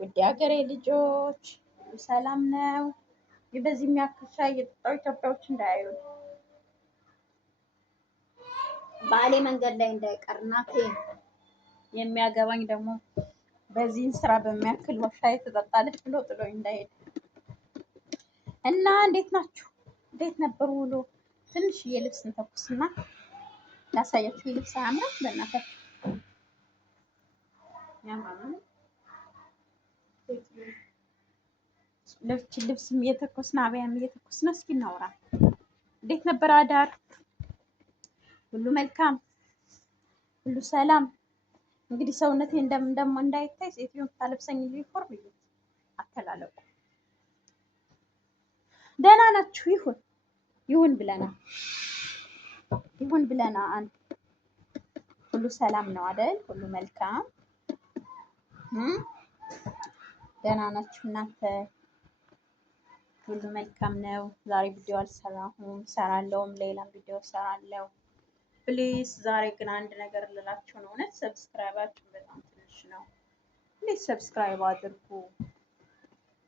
ውድ ሀገሬ ልጆች ሰላም ነው። በዚህ የሚያክል ሻይ እየጠጣሁ ኢትዮጵያዎች እንዳያዩ ባሌ መንገድ ላይ እንዳይቀር እናቴ የሚያገባኝ ደግሞ በዚህን ስራ በሚያክል ሻይ ትጠጣለች ብሎ ጥሎኝ እንዳይሄድ እና እንዴት ናችሁ? እንዴት ነበር ውሎ? ትንሽዬ ልብስ እንተኩስና ያሳያችሁ። ልብስ አያምርም? በእናታችሁ ያማምራል። ልብስም እየተኮስን አብያም እየተኮስን እስኪ እናውራ። እንዴት ነበር አዳር? ሁሉ መልካም፣ ሁሉ ሰላም። እንግዲህ ሰውነቴ እንደምን እንዳይታይ ሴትዮን ታለብሰኝ ዩኒፎርም ይሉት አተላለቁ ደህና ናችሁ? ይሁን ብለናል። ሁሉ ሰላም ነው አይደል? ሁሉ መልካም። ደህና ናችሁ እናንተ? ሁሉ መልካም ነው። ዛሬ ቪዲዮ አልሰራሁም፣ ሰራለሁም ሌላም ቪዲዮ ሰራለሁ። ፕሊዝ ዛሬ ግን አንድ ነገር ልላችሁ ነው። እውነት ሰብስክራይባችሁ በጣም ትንሽ ነው። ፕሊዝ ሰብስክራይብ አድርጉ።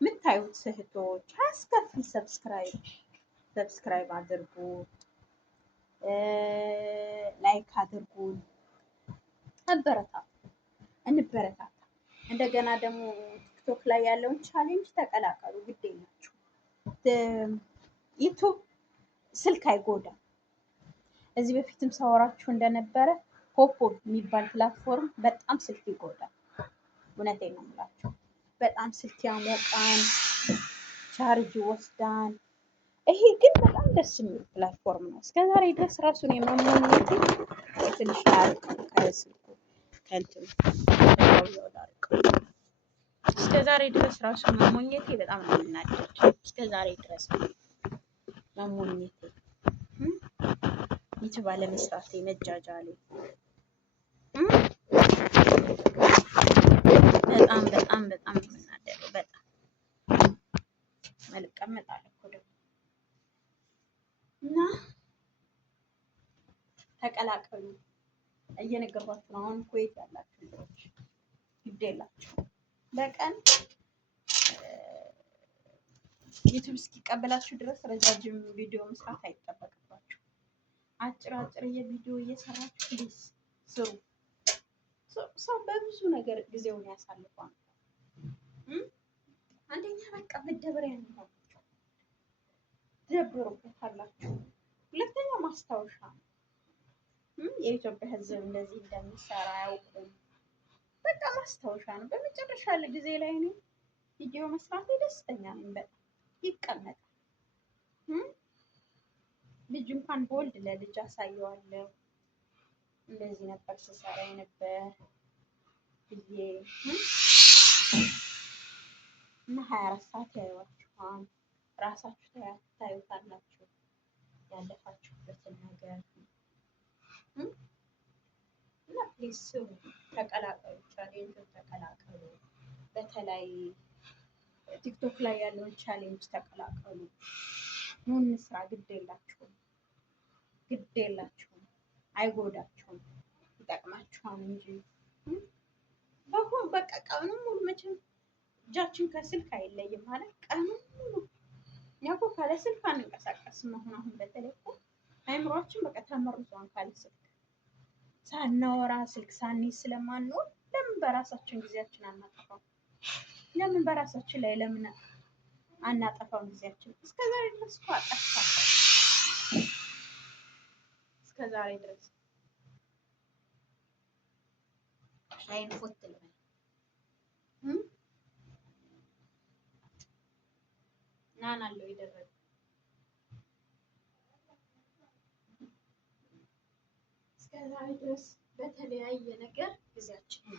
የምታዩት እህቶች አያስከፍል። ሰብስክራይብ አድርጉ፣ ላይክ አድርጉ፣ እንበረታታ። እንደገና ደግሞ ቲክቶክ ላይ ያለውን ቻሌንጅ ተቀላቀሉ። ግድ የላችሁ። ዩቱብ ስልክ አይጎዳም። እዚህ በፊትም ሳወራችሁ እንደነበረ ፖፖ የሚባል ፕላትፎርም በጣም ስልክ ይጎዳል። እውነቴን ነው የምላችሁ። በጣም ስልክ ያሞቃል፣ ቻርጅ ይወስዳል። ይሄ ግን በጣም ደስ የሚል ፕላትፎርም ነው። እስከዛሬ ድረስ ራሱን የመሞኘት ትንሽ አርቀው ከስልኩ ከእንትኑ እስከዛሬ ድረስ ራሱን መሞኘቴ በጣም ነው የምናደድ። እስከዛሬ ድረስ መሞኘቴ ዩቲዩብ አለመስራቴ መጃጃሌ በጣም የምናደደው በጣም መልቀመጣለሁ ደግሞ እና ተቀላቀሉ። እየነገርኳችሁ ነው። አሁን ኩዌት ያላችሁ ልጆች ግድ የላችሁ በቀን ዩቲዩብ እስኪቀበላችሁ ድረስ ረጃጅም ቪዲዮ መስራት አይጠበቅባችሁ። አጭር የቪዲዮ እየሰራችሁ ፕሊዝ ስሩ። ሰው በብዙ ነገር ጊዜውን ያሳልፋል። አንደኛ በቃ መደበሪያ ነው፣ ትደብሩበታላችሁ። ሁለተኛ ማስታወሻ ነው። የኢትዮጵያ ሕዝብ እንደዚህ እንደሚሰራ አያውቁም። በቃ ማስታወሻ ነው። በመጨረሻ ጊዜ ላይ እኔ ቪዲዮ መስራት ደስተኛ ነኝ። በጣም ይቀመጣል። ልጅ እንኳን በወልድ ለልጅ አሳየዋለሁ። እንደዚህ ነበር ስሰራ የነበር ብዬ እና 24 ሰዓት ያዩዋችኋል። ራሳችሁ ታዩታላችሁ ያለፋችሁበትን ነገር እና ፕሊዝ ስሩ፣ ተቀላቀሉ፣ ቻሌንጁን ተቀላቀሉ። በተለይ ቲክቶክ ላይ ያለውን ቻሌንጅ ተቀላቀሉ። ኑ እንስራ። ግድ የላችሁም፣ አይጎዳችሁም፣ ይጠቅማችኋል እንጂ በቃ ቀኑን ሙሉ መቼም እጃችን ከስልክ አይለይም ማለት ቀኑን ሙሉ እኛ እኮ ካለ ስልክ አንንቀሳቀስም። አሁን በተለይ እኮ አይምሯችን በቃ ተመርዟን ካለ ስልክ ሳናወራ ስልክ ሳንይዝ ስለማንኖር ለምን በራሳችን ጊዜያችን አናጠፋው? ለምን በራሳችን ላይ ለምን አናጠፋውን ጊዜያችን? እስከዛሬ ድረስ እኮ አጠፋ። እስከዛሬ ድረስ ሻይን ፎት ልበል ናን አለው ይደረግ እስከዛሬ ድረስ በተለያየ ነገር ጊዜያችንን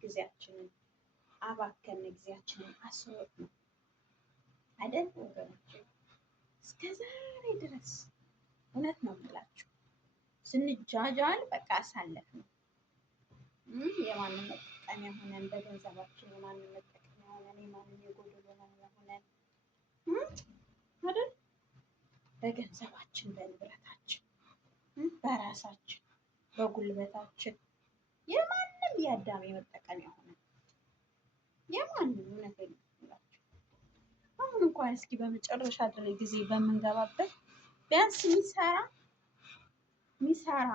ጊዜያችንን አስወጥን አይደል ወገኖች? እስከዛሬ ድረስ እውነት ነው የምላችሁ ስንጃጃል በቃ አሳለፍን። የማንም መጠቀሚያ ሆነን በገንዘባችን የማንም መጠቀሚያ ሆነን የማንም የጎደሎ ሆነን አይደል? በገንዘባችን፣ በንብረታችን፣ በራሳችን፣ በጉልበታችን የማንም የአዳሜ መጠቀሚያ ሆነን የማንም እውነቴን ነው የምላችሁ። አሁን እንኳን እስኪ በመጨረሻ ጊዜ በምንገባበት ቢያንስ የሚሰራ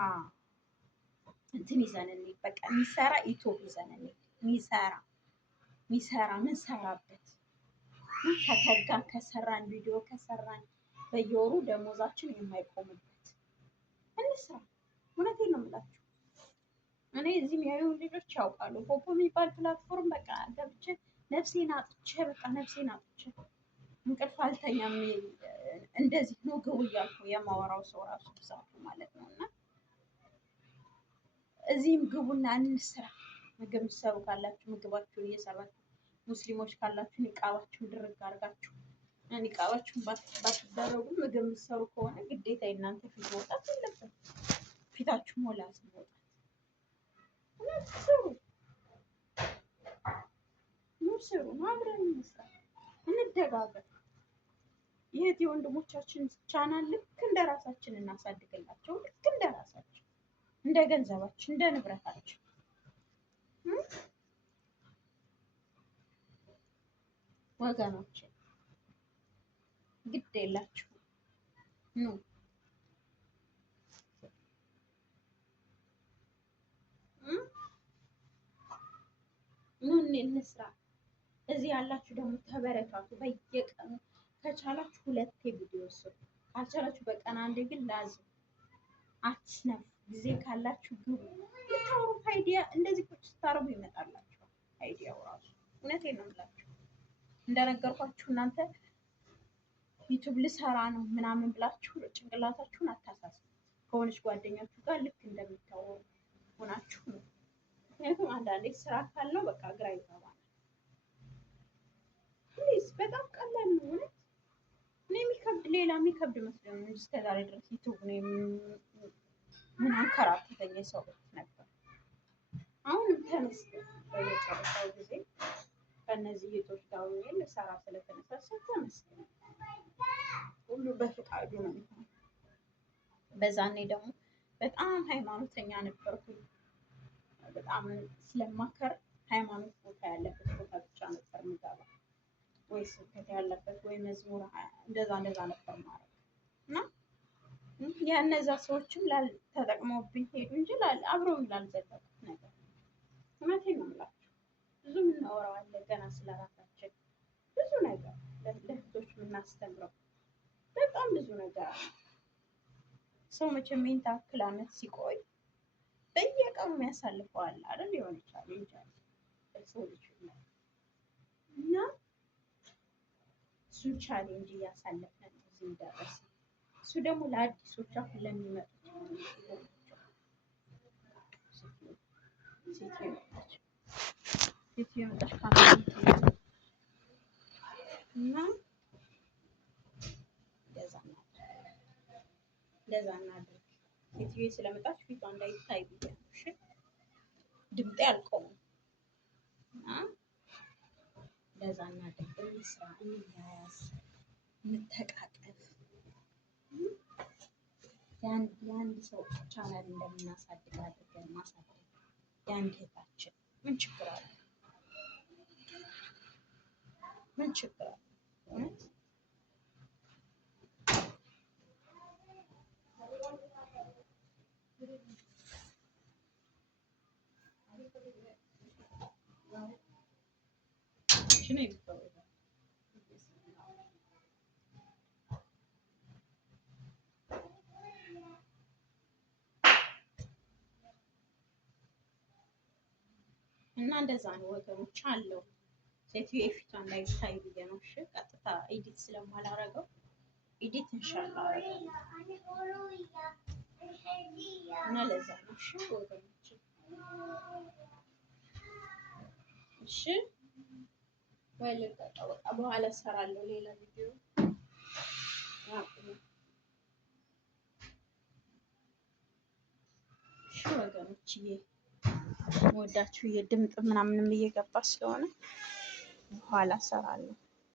እንትን ይዘን እንሂድ። በቃ የሚሰራ ኢትዮፕ ይዘን እንሂድ። የሚሰራ ምንሰራበት ከተጋን ከሰራን ቪዲዮ ከሰራን በየወሩ ደሞዛችን የማይቆምበት እንስራ። እውነቴን ነው የምላችሁ። እኔ እዚህ የሚያዩ ልጆች ያውቃሉ። ፖፖ የሚባል ፕላትፎርም በቃ ገብቼ ነፍሴን አጥቼ እንቅልፍ አልተኛም። እንደዚህ ነው ግቡ እያልኩ የማወራው ሰው ራሱ ብዛቱ ማለት ነው። እና እዚህም ግቡና እንስራ። ምግብ የምትሰሩ ካላችሁ ምግባችሁን እየሰራችሁ፣ ሙስሊሞች ካላችሁ ኒቃባችሁን ድርግ አድርጋችሁ፣ ኒቃባችሁን ባትደረጉ ምግብ የምትሰሩ ከሆነ ግዴታ የእናንተ ፊት መውጣት የለበትም። ፊታችሁ ሞላ መውጣት ስሩ፣ አብረን እንስራ፣ እንደጋገፍ። የእህት የወንድሞቻችን ቻናል ልክ እንደ ራሳችን እናሳድግላቸው። ልክ እንደ ራሳችን፣ እንደ ገንዘባችን፣ እንደ ንብረታችን። ወገኖች ግድ የላችሁ ኑ እንስራ። እዚህ ያላችሁ ደግሞ ተበረታቱ። በየቀኑ ከቻላችሁ 2 ቪዲዮ ስሩ። ካልቻላችሁ በቀን አንዴ ግን ላዝም። አትስነፉ። ጊዜ ካላችሁ ግቡ። የምታወሩት አይዲያ እንደዚህ ቁጭ ስታረጉ ይመጣላችኋል አይዲያው ራሱ። እውነቴን ነው የምላችሁ። እንደነገርኳችሁ እናንተ ዩቱብ ልሰራ ነው ምናምን ብላችሁ ጭንቅላታችሁን አታሳስቡ። ከሆነች ጓደኛችሁ ጋር ልክ እንደሚታወሩ ሆናችሁ ነው። ምክንያቱም አንዳንዴ ስራ ካለው በቃ ግራ ይገባል። ፕሊዝ በጣም ቀላል ነው። እውነት እኔ ሌላ የሚከብድ መስሎኝ እንጂ እስከዛሬ ድረስ ዩቱብ ነው ምን አንከራተተኝ ሰው ነበር። አሁንም ተመስገን በመጨረሻው ጊዜ ከእነዚህ ዩቱብ ጋር ሆኜ ልሰራ ስለተነሳሳሁ ተመስገን። ሁሉ በፍቃዱ ነው የሚሆነው። በዛኔ ደግሞ በጣም ሃይማኖተኛ ነበርኩኝ። በጣም ስለማከር ሃይማኖት ቦታ ያለበት ቦታ ብቻ ነበር የምገባው፣ ወይ ስብከት ያለበት ወይ መዝሙር፣ እንደዛ ነበር ማለት እና የእነዛ ሰዎችም ተጠቅመውብኝ ሄዱ እንጂ አብረውኝ ላልዘለቁት ነገር። እውነቴን ነው የምላችሁ። ብዙ የምናወራው አለ ገና ስለራሳችን ብዙ ነገር ለእህቶች የምናስተምረው በጣም ብዙ ነገር አለ። ሰው መቼም ይሄን ታክል ዓመት ሲቆይ በየቀኑ የሚያሳልፈው አለ አይደል? ሊሆን ይችላል እንጂ ሰው ልጅ ነው እና እሱን ቻሌንጅ እያሳለፍን ነው እዚህ ደረስን። እሱ ደግሞ ለአዲሶች አሁን ለሚመጡት ሴትዮ መጣች እና እንደዛ እናድርግ። ሴትዮ ስለመጣች ፊቷ እንዳይታይ ብዬ ነው። እሺ ድምጤ አልቆመም እና እንደዛ እናድርግ። እንስራ፣ እንያያዝ፣ እንተቃቀፍ። የአንድ ሰው ቻናል እንደምናሳድግ አድርገን ማሳደግ የአንድ እህታችን ምን ችግር አለ? ምን ችግር አለ? እውነት እና እንደዛ ነው ወገኖች አለው። ሴትዮ የፊቷ እንዳይታይ ብዬ ነው። እሺ ቀጥታ ኤዲት ስለማላረገው ኤዲት ኢንሻአላህ አረጋለሁ እና ለዛ ነው። እሺ ወገኖች እሺ ወይ ልቀጣው በቃ በኋላ እሰራለሁ ሌላ ቪዲዮ። እሺ ወገኖች ወዳችሁ የድምጥ ምናምንም እየገባ ስለሆነ በኋላ እሰራለሁ።